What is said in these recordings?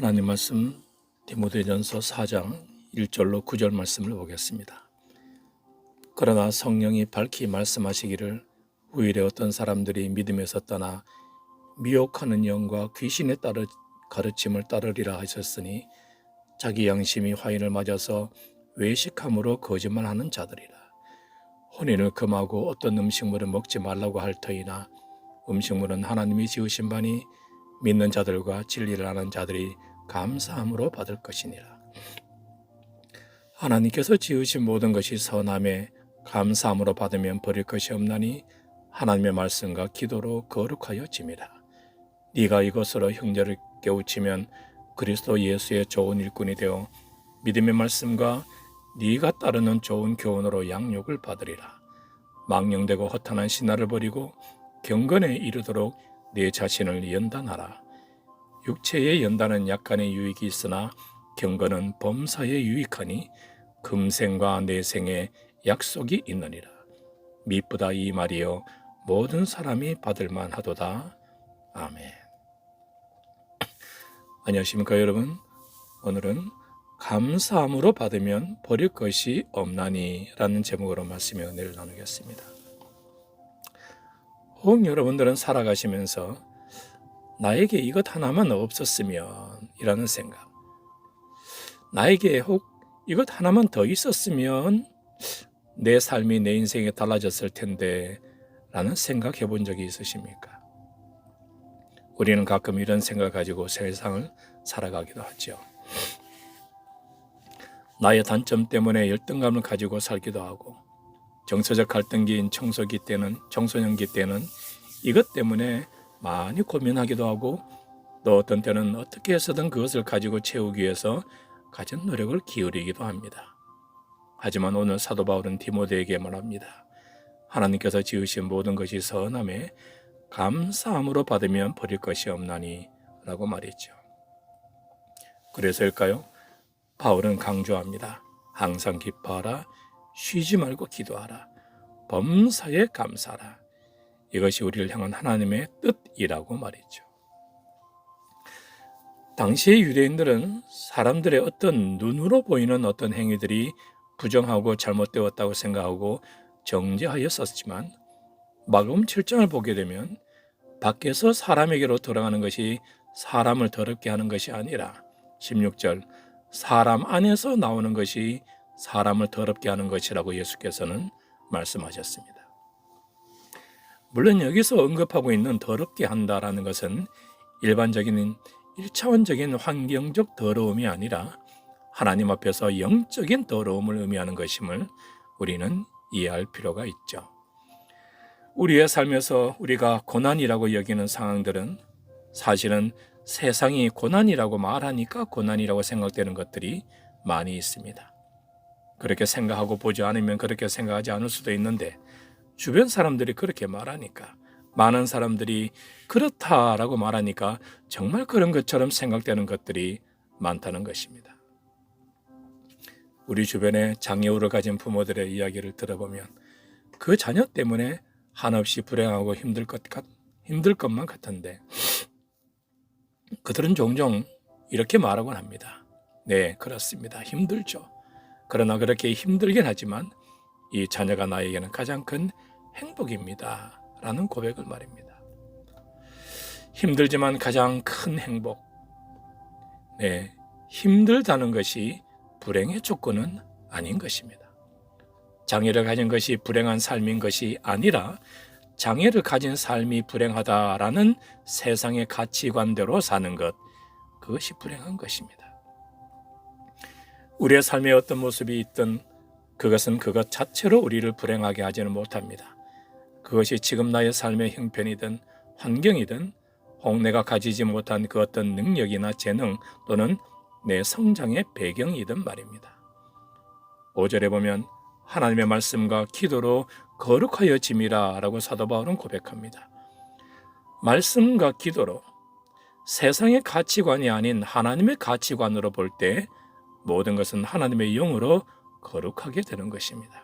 하나님 말씀 디모데전서 4장 1절로 9절 말씀을 보겠습니다. 그러나 성령이 밝히 말씀하시기를 후일에 어떤 사람들이 믿음에서 떠나 미혹하는 영과 귀신에 따르 가르침을 따르리라 하셨으니 자기 양심이 화인을 맞아서 외식함으로 거짓말하는 자들이라. 혼인을 금하고 어떤 음식물을 먹지 말라고 할 터이나 음식물은 하나님이 지으신 바니 믿는 자들과 진리를 아는 자들이 감사함으로 받을 것이니라. 하나님께서 지으신 모든 것이 선함에 감사함으로 받으면 버릴 것이 없나니 하나님의 말씀과 기도로 거룩하여 짐이라. 네가 이것으로 형제를 깨우치면 그리스도 예수의 좋은 일꾼이 되어 믿음의 말씀과 네가 따르는 좋은 교훈으로 양육을 받으리라. 망령되고 허탄한 신화를 버리고 경건에 이르도록 네 자신을 연단하라. 육체의 연단은 약간의 유익이 있으나 경건은 범사에 유익하니 금생과 내생에 약속이 있느니라. 미쁘다 이 말이여 모든 사람이 받을 만하도다. 아멘. 안녕하십니까 여러분. 오늘은 감사함으로 받으면 버릴 것이 없나니 라는 제목으로 말씀의 은혜를 나누겠습니다. 혹 여러분들은 살아가시면서 나에게 이것 하나만 없었으면 이라는 생각, 나에게 혹 이것 하나만 더 있었으면 내 삶이 내 인생에 달라졌을 텐데 라는 생각해 본 적이 있으십니까? 우리는 가끔 이런 생각을 가지고 세상을 살아가기도 하죠. 나의 단점 때문에 열등감을 가지고 살기도 하고, 정서적 갈등기인 청소년기 때는 이것 때문에 많이 고민하기도 하고, 또 어떤 때는 어떻게 해서든 그것을 가지고 채우기 위해서 가진 노력을 기울이기도 합니다. 하지만 오늘 사도 바울은 디모데에게 말합니다. 하나님께서 지으신 모든 것이 선함에 감사함으로 받으면 버릴 것이 없나니 라고 말했죠. 그래서일까요? 바울은 강조합니다. 항상 기뻐하라, 쉬지 말고 기도하라, 범사에 감사하라. 이것이 우리를 향한 하나님의 뜻이라고 말했죠. 당시의 유대인들은 사람들의 어떤 눈으로 보이는 어떤 행위들이 부정하고 잘못되었다고 생각하고 정죄하였었지만, 마가복음 7장을 보게 되면 밖에서 사람에게로 들어가는 것이 사람을 더럽게 하는 것이 아니라 16절 사람 안에서 나오는 것이 사람을 더럽게 하는 것이라고 예수께서는 말씀하셨습니다. 물론 여기서 언급하고 있는 더럽게 한다라는 것은 일반적인 1차원적인 환경적 더러움이 아니라 하나님 앞에서 영적인 더러움을 의미하는 것임을 우리는 이해할 필요가 있죠. 우리의 삶에서 우리가 고난이라고 여기는 상황들은 사실은 세상이 고난이라고 말하니까 고난이라고 생각되는 것들이 많이 있습니다. 그렇게 생각하고 보지 않으면 그렇게 생각하지 않을 수도 있는데, 주변 사람들이 그렇게 말하니까, 많은 사람들이 그렇다라고 말하니까 정말 그런 것처럼 생각되는 것들이 많다는 것입니다. 우리 주변에 장애우를 가진 부모들의 이야기를 들어보면 그 자녀 때문에 한없이 불행하고 힘들 것만 같은데, 그들은 종종 이렇게 말하곤 합니다. 네, 그렇습니다. 힘들죠. 그러나 그렇게 힘들긴 하지만 이 자녀가 나에게는 가장 큰 행복입니다. 라는 고백을 말입니다. 힘들지만 가장 큰 행복. 네, 힘들다는 것이 불행의 조건은 아닌 것입니다. 장애를 가진 것이 불행한 삶인 것이 아니라 장애를 가진 삶이 불행하다라는 세상의 가치관대로 사는 것, 그것이 불행한 것입니다. 우리의 삶의 어떤 모습이 있든 그것은 그것 자체로 우리를 불행하게 하지는 못합니다. 그것이 지금 나의 삶의 형편이든 환경이든 혹 내가 가지지 못한 그 어떤 능력이나 재능 또는 내 성장의 배경이든 말입니다. 5절에 보면 하나님의 말씀과 기도로 거룩하여 짐이라 라고 사도 바울은 고백합니다. 말씀과 기도로 세상의 가치관이 아닌 하나님의 가치관으로 볼 때 모든 것은 하나님의 영으로 거룩하게 되는 것입니다.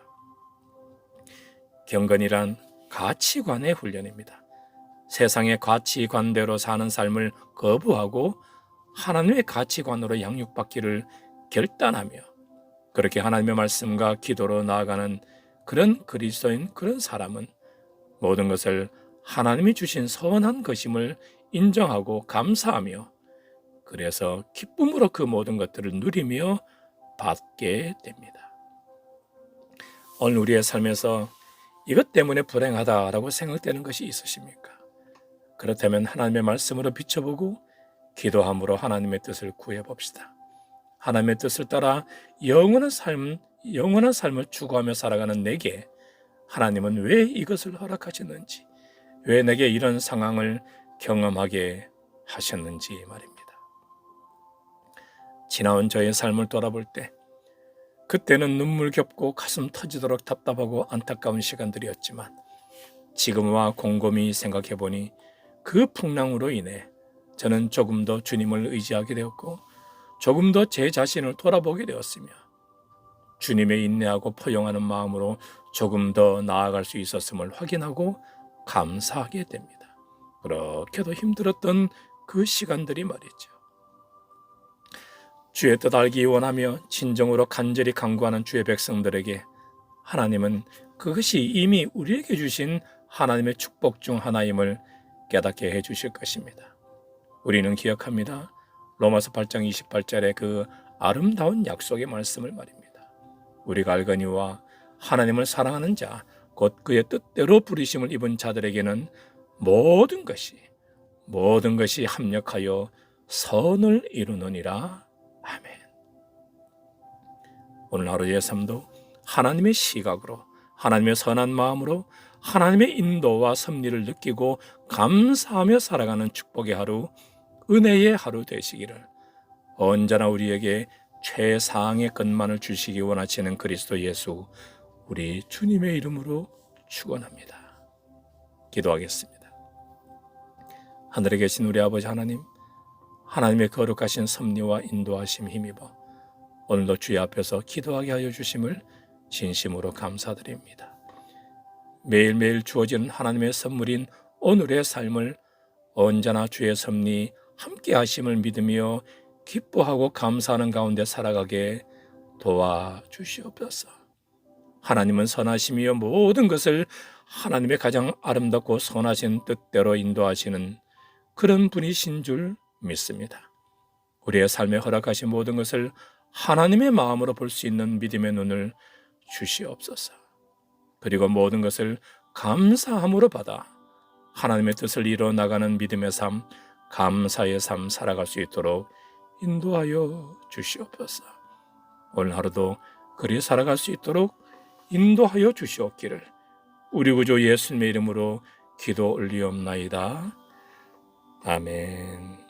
경건이란 가치관의 훈련입니다. 세상의 가치관대로 사는 삶을 거부하고 하나님의 가치관으로 양육받기를 결단하며 그렇게 하나님의 말씀과 기도로 나아가는 그런 그리스도인, 그런 사람은 모든 것을 하나님이 주신 선한 것임을 인정하고 감사하며 그래서 기쁨으로 그 모든 것들을 누리며 받게 됩니다. 오늘 우리의 삶에서 이것 때문에 불행하다라고 생각되는 것이 있으십니까? 그렇다면 하나님의 말씀으로 비춰보고 기도함으로 하나님의 뜻을 구해봅시다. 하나님의 뜻을 따라 영원한 삶을 추구하며 살아가는 내게 하나님은 왜 이것을 허락하셨는지, 왜 내게 이런 상황을 경험하게 하셨는지 말입니다. 지나온 저의 삶을 돌아볼 때 그때는 눈물겹고 가슴 터지도록 답답하고 안타까운 시간들이었지만 지금과 곰곰이 생각해보니 그 풍랑으로 인해 저는 조금 더 주님을 의지하게 되었고 조금 더 제 자신을 돌아보게 되었으며 주님의 인내하고 포용하는 마음으로 조금 더 나아갈 수 있었음을 확인하고 감사하게 됩니다. 그렇게도 힘들었던 그 시간들이 말이죠. 주의 뜻 알기 원하며 진정으로 간절히 간구하는 주의 백성들에게 하나님은 그것이 이미 우리에게 주신 하나님의 축복 중 하나임을 깨닫게 해주실 것입니다. 우리는 기억합니다. 로마서 8장 28절의 그 아름다운 약속의 말씀을 말입니다. 우리가 알거니와 하나님을 사랑하는 자, 곧 그의 뜻대로 부르심을 입은 자들에게는 모든 것이 합력하여 선을 이루느니라. 아멘. 오늘 하루의 삶도 하나님의 시각으로, 하나님의 선한 마음으로 하나님의 인도와 섭리를 느끼고 감사하며 살아가는 축복의 하루, 은혜의 하루 되시기를 언제나 우리에게 최상의 것만을 주시기 원하시는 그리스도 예수, 우리 주님의 이름으로 축원합니다. 기도하겠습니다. 하늘에 계신 우리 아버지 하나님, 하나님의 거룩하신 섭리와 인도하심 힘입어 오늘도 주의 앞에서 기도하게 하여 주심을 진심으로 감사드립니다. 매일매일 주어지는 하나님의 선물인 오늘의 삶을 언제나 주의 섭리 함께 하심을 믿으며 기뻐하고 감사하는 가운데 살아가게 도와주시옵소서. 하나님은 선하시며 모든 것을 하나님의 가장 아름답고 선하신 뜻대로 인도하시는 그런 분이신 줄 믿습니다. 우리의 삶에 허락하신 모든 것을 하나님의 마음으로 볼 수 있는 믿음의 눈을 주시옵소서. 그리고 모든 것을 감사함으로 받아 하나님의 뜻을 이루어 나가는 믿음의 삶, 감사의 삶 살아갈 수 있도록 인도하여 주시옵소서. 오늘 하루도 그리 살아갈 수 있도록 인도하여 주시옵기를 우리 구주 예수님의 이름으로 기도 올리옵나이다. 아멘.